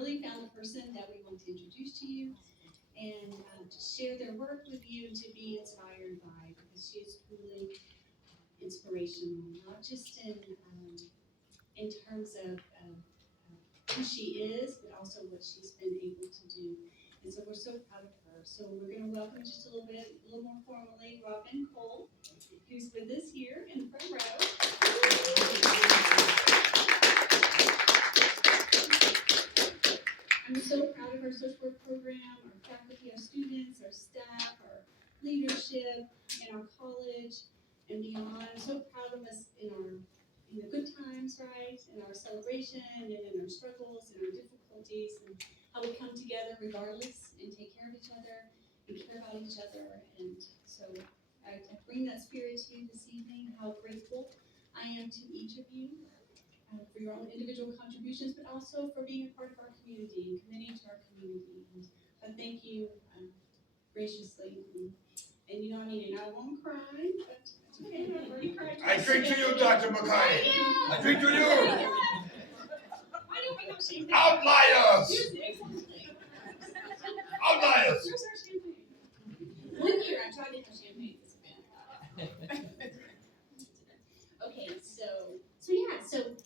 really found the person that we want to introduce to you and to share their work with you and to be inspired by, because she is truly inspirational, not just in terms of who she is, but also what she's been able to do. And so we're so proud of her. So we're going to welcome just a little more formally, Robin Cole, who's with us here in the front row. I'm so proud of our social work program, our faculty, our students, our staff, our leadership, and our college and beyond. I'm so proud of us in the good times, right? In our celebration and in our struggles and our difficulties, and how we come together regardless and take care of each other and care about each other. And so I bring that spirit to you this evening, how grateful I am to each of you for your own individual contributions, but also for being a part of our community and committing to our community. And I thank you graciously. And you know, I won't cry, but it's okay. I've already cried. I drink to you, Dr. McCarty. I drink to you. Why don't we have champagne? Outliers. Outliers. Here's our champagne. One year I tried to have champagne at this event. Okay, so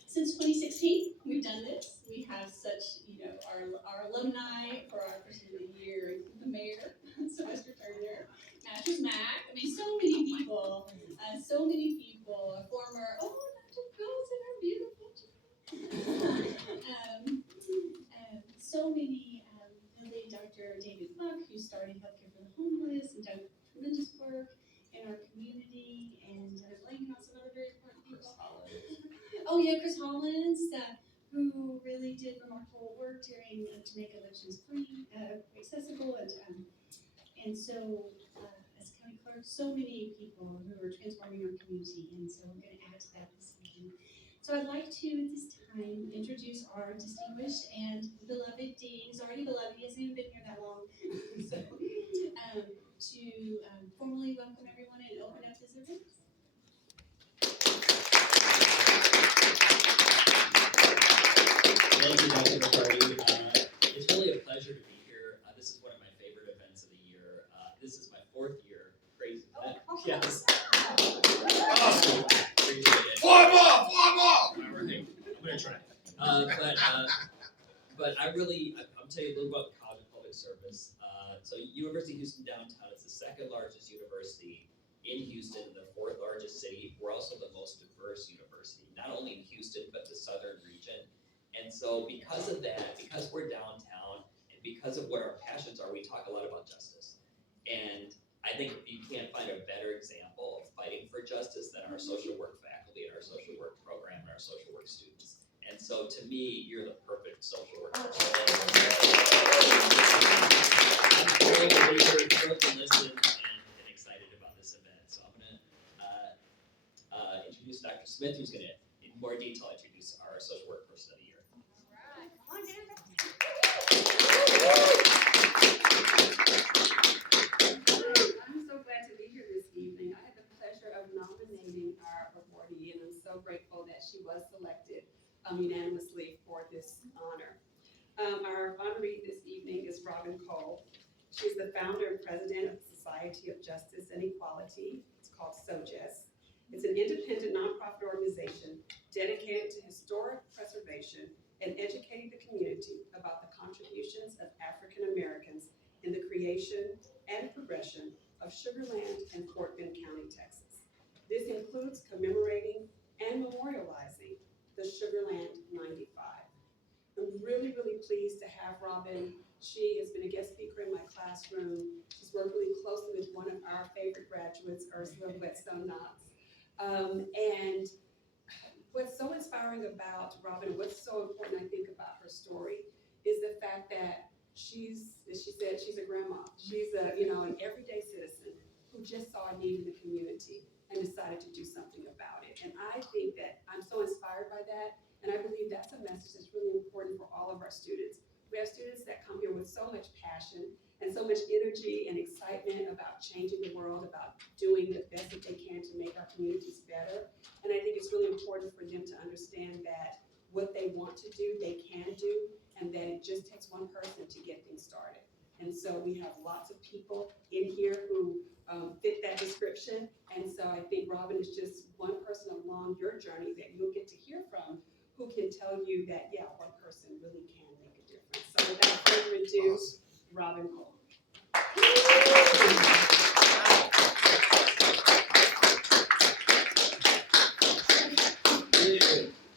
since 2016 we've done this. We have such, our alumni for our person of the year, the mayor, Sylvester Turner, Masters Mac. I mean, so many people, former, Dr. Girls that are beautiful. So many, really Dr. David Buck, who started Healthcare for the Homeless and done tremendous work in our community, and blanking on some other very important people. Oh yeah, Chris Hollins, who really did remarkable work during to make elections free, accessible, and so as county clerk, so many people who are transforming our community, and so we're going to add to that this evening. So I'd like to at this time introduce our distinguished and beloved dean. He's already beloved; he hasn't even been here that long. So to formally welcome everyone and open up this event. Thank you, Dr. McCarty. It's really a pleasure to be here. This is one of my favorite events of the year. This is my 4th year. Crazy. Yes. Awesome. Appreciate it. Four more. All right. I'm going to try. But I'm telling you a little about the College of Public Service. So University of Houston Downtown is the 2nd largest university in Houston, the 4th largest city. We're also the most diverse university, not only in Houston, but the southern region. And so because of that, because we're downtown, and because of what our passions are, we talk a lot about justice. And I think you can't find a better example of fighting for justice than our social work faculty and our social work program and our social work students. And so to me, you're the perfect social work person. I'm thrilled to be here, thrilled to listen, and excited about this event. So I'm going to introduce Dr. Smith, who's going to, in more detail, introduce our social work person of the year. All right, come on, I'm so glad to be here this evening. I had the pleasure of nominating our awardee, and I'm so grateful that she was selected unanimously for this honor. Our honoree this evening is Robin Cole. She's the founder and president of the Society of Justice and Equality. It's called S.O.J.E.S. It's an independent nonprofit organization dedicated to historic preservation and educating the community about the contributions of African Americans in the creation and progression of Sugar Land in Fort Bend County, Texas. This includes commemorating and memorializing the Sugar Land 95. I'm really, really pleased to have Robin. She has been a guest speaker in my classroom. She's worked really closely with one of our favorite graduates, Ursula Whetstone-Knox. And what's so inspiring about Robin, what's so important, I think, about her story is the fact that she's, as she said, she's a grandma. She's an everyday citizen who just saw a need in the community and decided to do something about it. And I think that I'm so inspired by that. And I believe that's a message that's really important for all of our students. We have students that come here with so much passion and so much energy and excitement about changing the world, about doing the best that they can to make our communities better. And I think it's really important for them to understand that what they want to do, they can do. And and that it just takes one person to get things started. And so we have lots of people in here who fit that description. And so I think Robin is just one person along your journey that you'll get to hear from who can tell you that, yeah, one person really can make a difference. So without further ado, Robin Cole.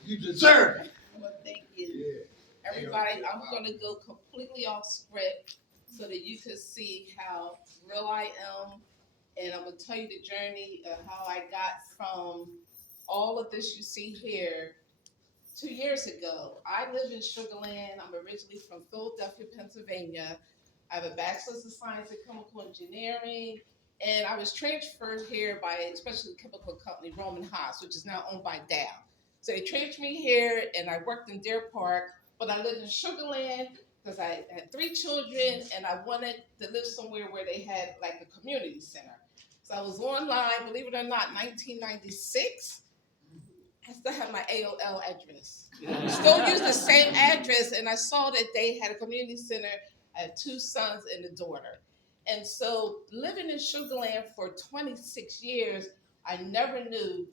You deserve it. Well, thank you. Everybody, I'm gonna go completely off script so that you can see how real I am. And I'm gonna tell you the journey of how I got from all of this you see here 2 years ago. I live in Sugar Land. I'm originally from Philadelphia, Pennsylvania. I have a bachelor's of science in chemical engineering, and I was transferred here by a specialty chemical company, Roman Haas, which is now owned by Dow. So they transferred me here, and I worked in Deer Park, but I lived in Sugar Land because I had 3 children, and I wanted to live somewhere where they had like a community center. So I was online, believe it or not, 1996. I still have my AOL address. Still use the same address, and I saw that they had a community center. I had 2 sons and a daughter. And so living in Sugar Land for 26 years, I never knew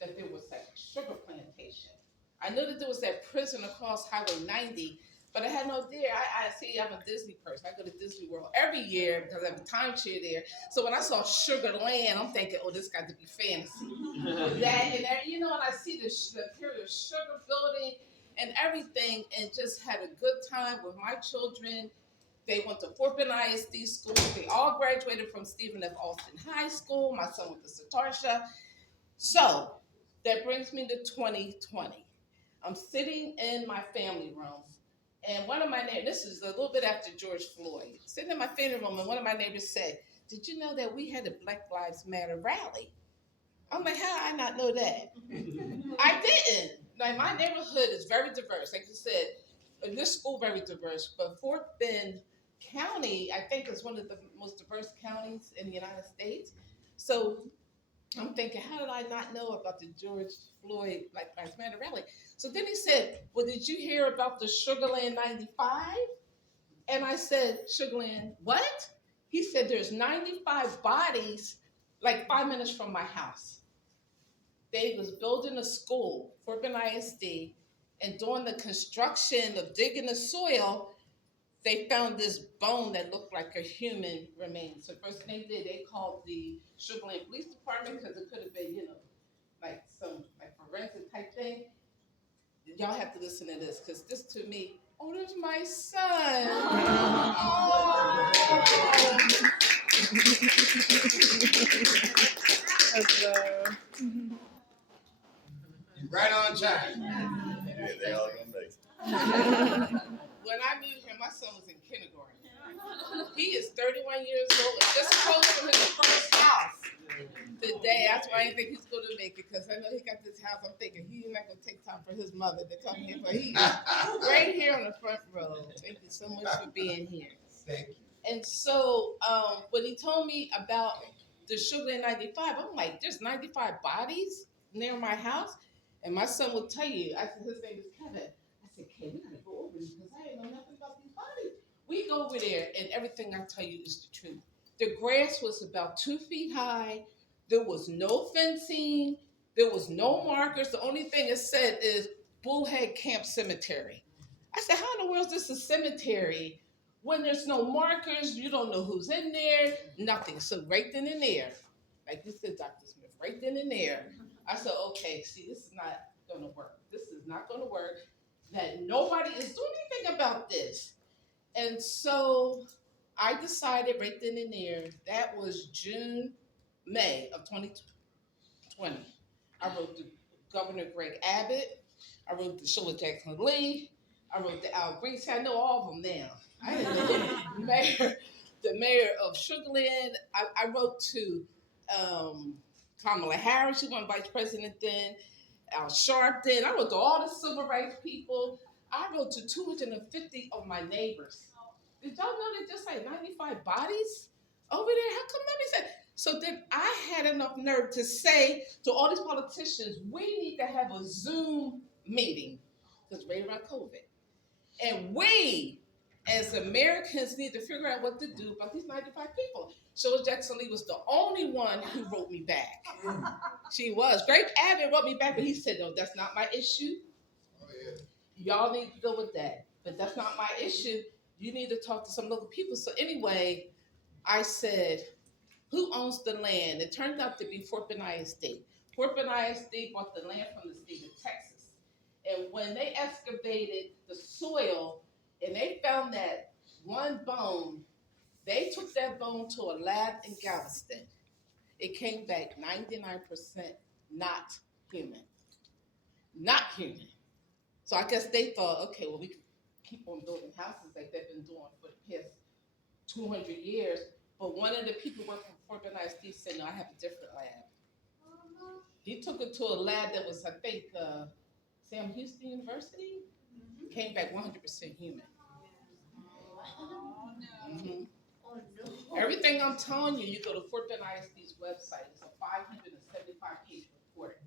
that there was that sugar plantation. I knew that there was that prison across Highway 90, but I had no idea. I'm a Disney person. I go to Disney World every year because I have a timeshare there. So when I saw Sugar Land, I'm thinking, oh, this got to be fantasy. That and you know, and I see the Imperial Sugar Building and everything, and just had a good time with my children. They went to Fort Bend ISD school. They all graduated from Stephen F. Austin High School. My son went to Satartia. So that brings me to 2020. I'm sitting in my family room, and one of my neighbors, this is a little bit after George Floyd, sitting in my family room, and one of my neighbors said, "Did you know that we had a Black Lives Matter rally?" I'm like, how did I not know that? I didn't. Like, my neighborhood is very diverse. Like you said, in this school, very diverse. But Fort Bend County, I think, is one of the most diverse counties in the United States. So I'm thinking, how did I not know about the George Floyd Black Lives Matter rally? So then he said, well, did you hear about the Sugarland 95? And I said, Sugarland, what? He said, there's 95 bodies like 5 minutes from my house. They was building a school, Fort Bend ISD, and during the construction of digging the soil, they found this bone that looked like a human remain. So first thing they did, they called the Sugarland Police Department because it could have been, like some like forensic type thing. Y'all have to listen to this because this to me, oh, there's my son. Oh. You right on time. Yeah, they all gonna make it. When I moved here, my son was in kindergarten. He is 31 years old and just closed from his first house today. That's why I didn't think he's going to make it because I know he got this house. I'm thinking he's not going to take time for his mother to come here, but he is right here on the front row. Thank you so much for being here. Thank you. And so when he told me about the Sugarland 95, I'm like, there's 95 bodies near my house? And my son will tell you, I said, his name is Kevin. I said, Kevin, we gotta go over this because I didn't know nothing about these bodies. We go over there, and everything I tell you is the truth. The grass was about 2 feet high. There was no fencing. There was no markers. The only thing it said is Bullhead Camp Cemetery. I said, how in the world is this a cemetery when there's no markers? You don't know who's in there, nothing. So right then and there, like you said, Dr. Smith, right then and there, I said, okay, see, this is not going to work. This is not going to work. That nobody is doing anything about this. And so I decided right then and there, that was May of 2020. I wrote to Governor Greg Abbott. I wrote to Sheila Jackson Lee. I wrote to Al Green. I know all of them now. I didn't know the mayor of Sugarland. I wrote to Kamala Harris, she was vice president then. Al Sharpton. I wrote to all the civil rights people. I wrote to 250 of my neighbors. Did y'all know that just like 95 bodies over there? How come nobody said? So then I had enough nerve to say to all these politicians, we need to have a Zoom meeting because right around COVID. And we, as Americans, need to figure out what to do about these 95 people. So Jackson Lee was the only one who wrote me back. She was. Greg Abbott wrote me back, but he said, no, that's not my issue. Oh, yeah. Y'all need to deal with that. But that's not my issue. You need to talk to some local people. So anyway, I said, who owns the land? It turned out to be Fort Benning Estate. Fort Benning Estate bought the land from the state of Texas. And when they excavated the soil and they found that one bone, they took that bone to a lab in Galveston. It came back 99% not human. Not human. So I guess they thought, okay, well, we can keep on building houses like they've been doing for the past 200 years. But one of the people working for Fort Benning Steve said, no, I have a different lab. He took it to a lab that was, I think, Sam Houston University. Came back 100% human. Mm-hmm. Everything I'm telling you, you go to Fort Benning ISD's website. It's a 575-page report.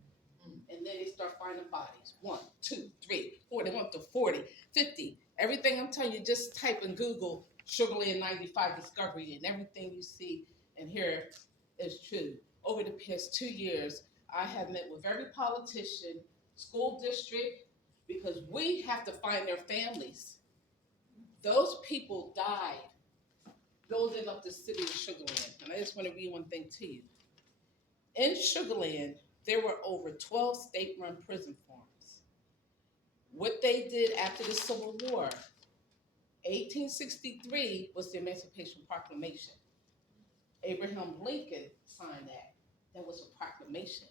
And then they start finding bodies. 1, 2, 3, 4. They went to 40, 50. Everything I'm telling you, just type in Google Sugar Land 95 Discovery, and everything you see and hear is true. Over the past 2 years, I have met with every politician, school district, because we have to find their families. Those people died building up the city of Sugar Land. And I just want to read one thing to you. In Sugar Land, there were over 12 state-run prison farms. What they did after the Civil War, 1863 was the Emancipation Proclamation. Abraham Lincoln signed that. That was a proclamation.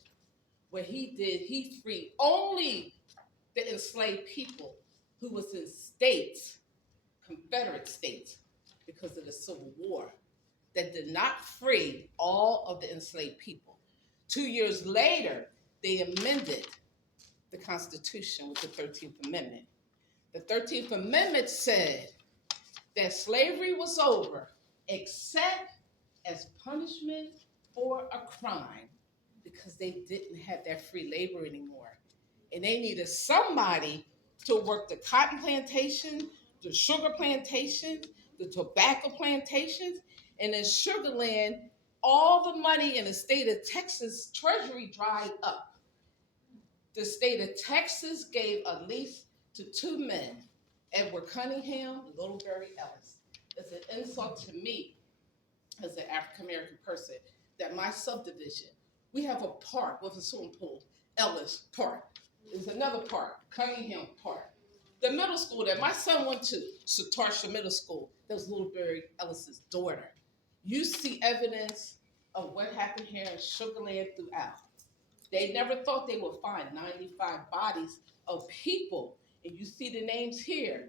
What he did, he freed only the enslaved people who was in states, Confederate states, because of the Civil War, that did not free all of the enslaved people. 2 years later, they amended the Constitution with the 13th Amendment. The 13th Amendment said that slavery was over, except as punishment for a crime, because they didn't have that free labor anymore. And they needed somebody to work the cotton plantation, the sugar plantation, the tobacco plantations. And in Sugar Land, all the money in the state of Texas Treasury dried up. The state of Texas gave a lease to 2 men, Edward Cunningham and Littlebury Ellis. It's an insult to me as an African-American person that my subdivision, we have a park with a swimming pool, Ellis Park. There's another park, Cunningham Park. The middle school that my son went to, Satarsha Middle School, that was Littlebury Ellis's daughter. You see evidence of what happened here in Sugar Land throughout. They never thought they would find 95 bodies of people. And you see the names here.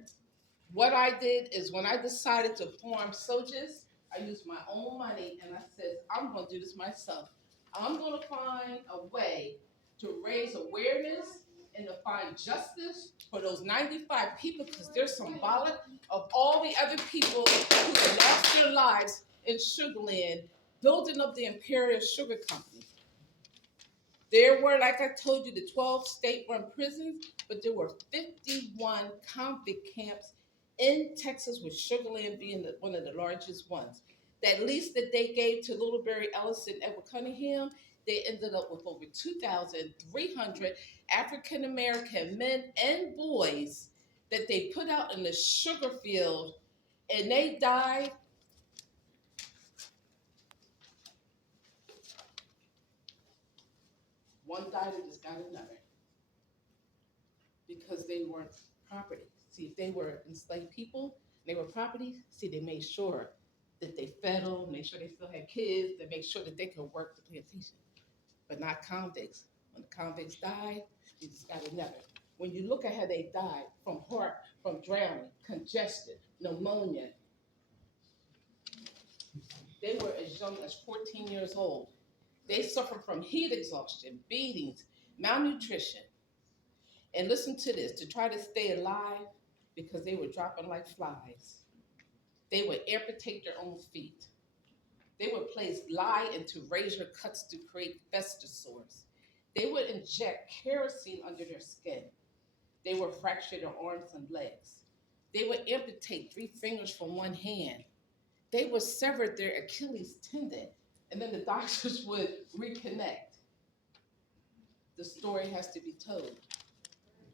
What I did is when I decided to form S.O.J.E.S, I used my own money and I said, I'm going to do this myself. I'm going to find a way to raise awareness and to find justice for those 95 people, because they're symbolic of all the other people who lost their lives in Sugar Land building up the Imperial Sugar Company. There were, like I told you, the 12 state-run prisons, but there were 51 convict camps in Texas, with Sugar Land being one of the largest ones. That lease that they gave to Littlebury Ellis and Edward Cunningham, they ended up with over 2,300 African-American men and boys that they put out in the sugar field, and they died. One died and just got another, because they weren't property. See, if they were enslaved people, they were property, see, they made sure that they fed them, made sure they still had kids, they made sure that they could work the plantation. But not convicts. When the convicts died, you just got another. When you look at how they died, from heart, from drowning, congested, pneumonia, they were as young as 14 years old. They suffered from heat exhaustion, beatings, malnutrition. And listen to this, to try to stay alive, because they were dropping like flies. They would amputate their own feet. They would place lye into razor cuts to create fester sores. They would inject kerosene under their skin. They would fracture their arms and legs. They would amputate 3 fingers from one hand. They would sever their Achilles tendon, and then the doctors would reconnect. The story has to be told.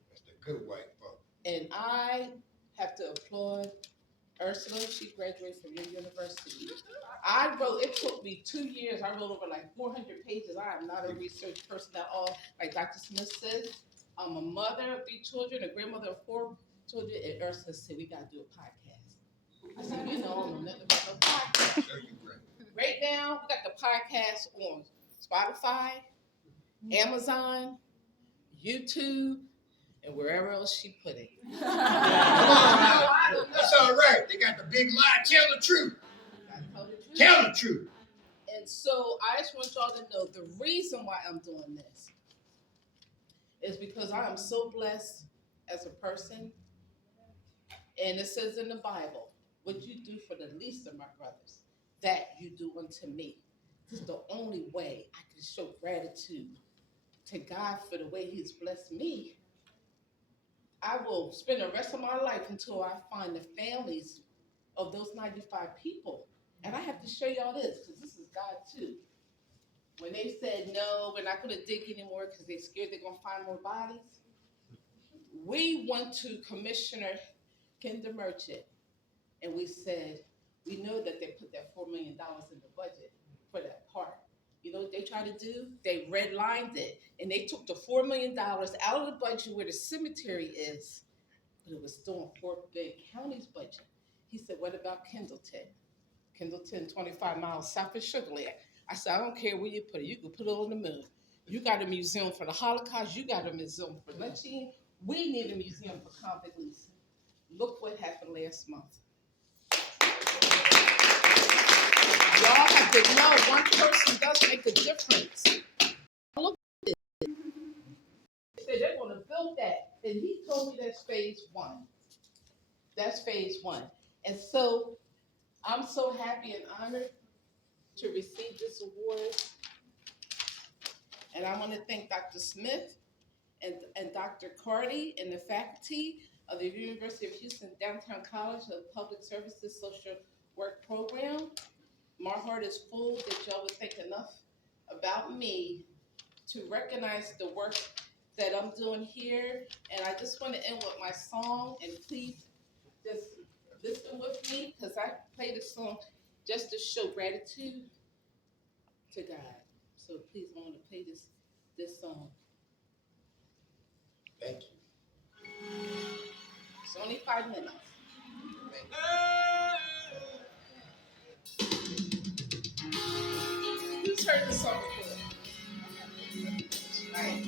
That's the good white folk. And I have to applaud Ursula. She graduated from your university. It took me 2 years. I wrote over like 400 pages. I am not a research person at all. Like Dr. Smith says, I'm a mother of 3 children, a grandmother of 4 children, and Ursula said, we got to do a podcast. I said, I don't know nothing about no podcast. Sure you right. Right now, we got the podcast on Spotify, Amazon, YouTube, and wherever else she put it. Come on now. That's all right. They got the big lie. Tell the truth. Tell the truth. And so I just want y'all to know the reason why I'm doing this is because I am so blessed as a person. And it says in the Bible, what you do for the least of my brothers, that you do unto me. This is the only way I can show gratitude to God for the way He's blessed me. I will spend the rest of my life until I find the families of those 95 people. And I have to show y'all this, because this is God too. When they said, no, we're not going to dig anymore because they're scared they're going to find more bodies, we went to Commissioner Kinder Merchant, and we said, we know that they put that $4 million in the budget for that park. You know what they tried to do? They redlined it, and they took the $4 million out of the budget where the cemetery is, but it was still in Fort Bend County's budget. He said, what about Kendleton? Kendleton, 25 miles south of Sugar Land. I said, I don't care where you put it. You can put it on the moon. You got a museum for the Holocaust. You got a museum for lynching. We need a museum for convict leasing. Look what happened last month. Y'all have to know one person does make a difference. Look at it. They said they're going to build that. And he told me that's phase 1. That's phase 1. And so I'm so happy and honored to receive this award. And I want to thank Dr. Smith and Dr. Carty and the faculty of the University of Houston Downtown College of Public Services Social Work Program. My heart is full that y'all would think enough about me to recognize the work that I'm doing here. And I just want to end with my song, and please just listen with me, because I play this song just to show gratitude to God. So please, I want to play this song. Thank you. It's only 5 minutes. Who's heard this song before? Right.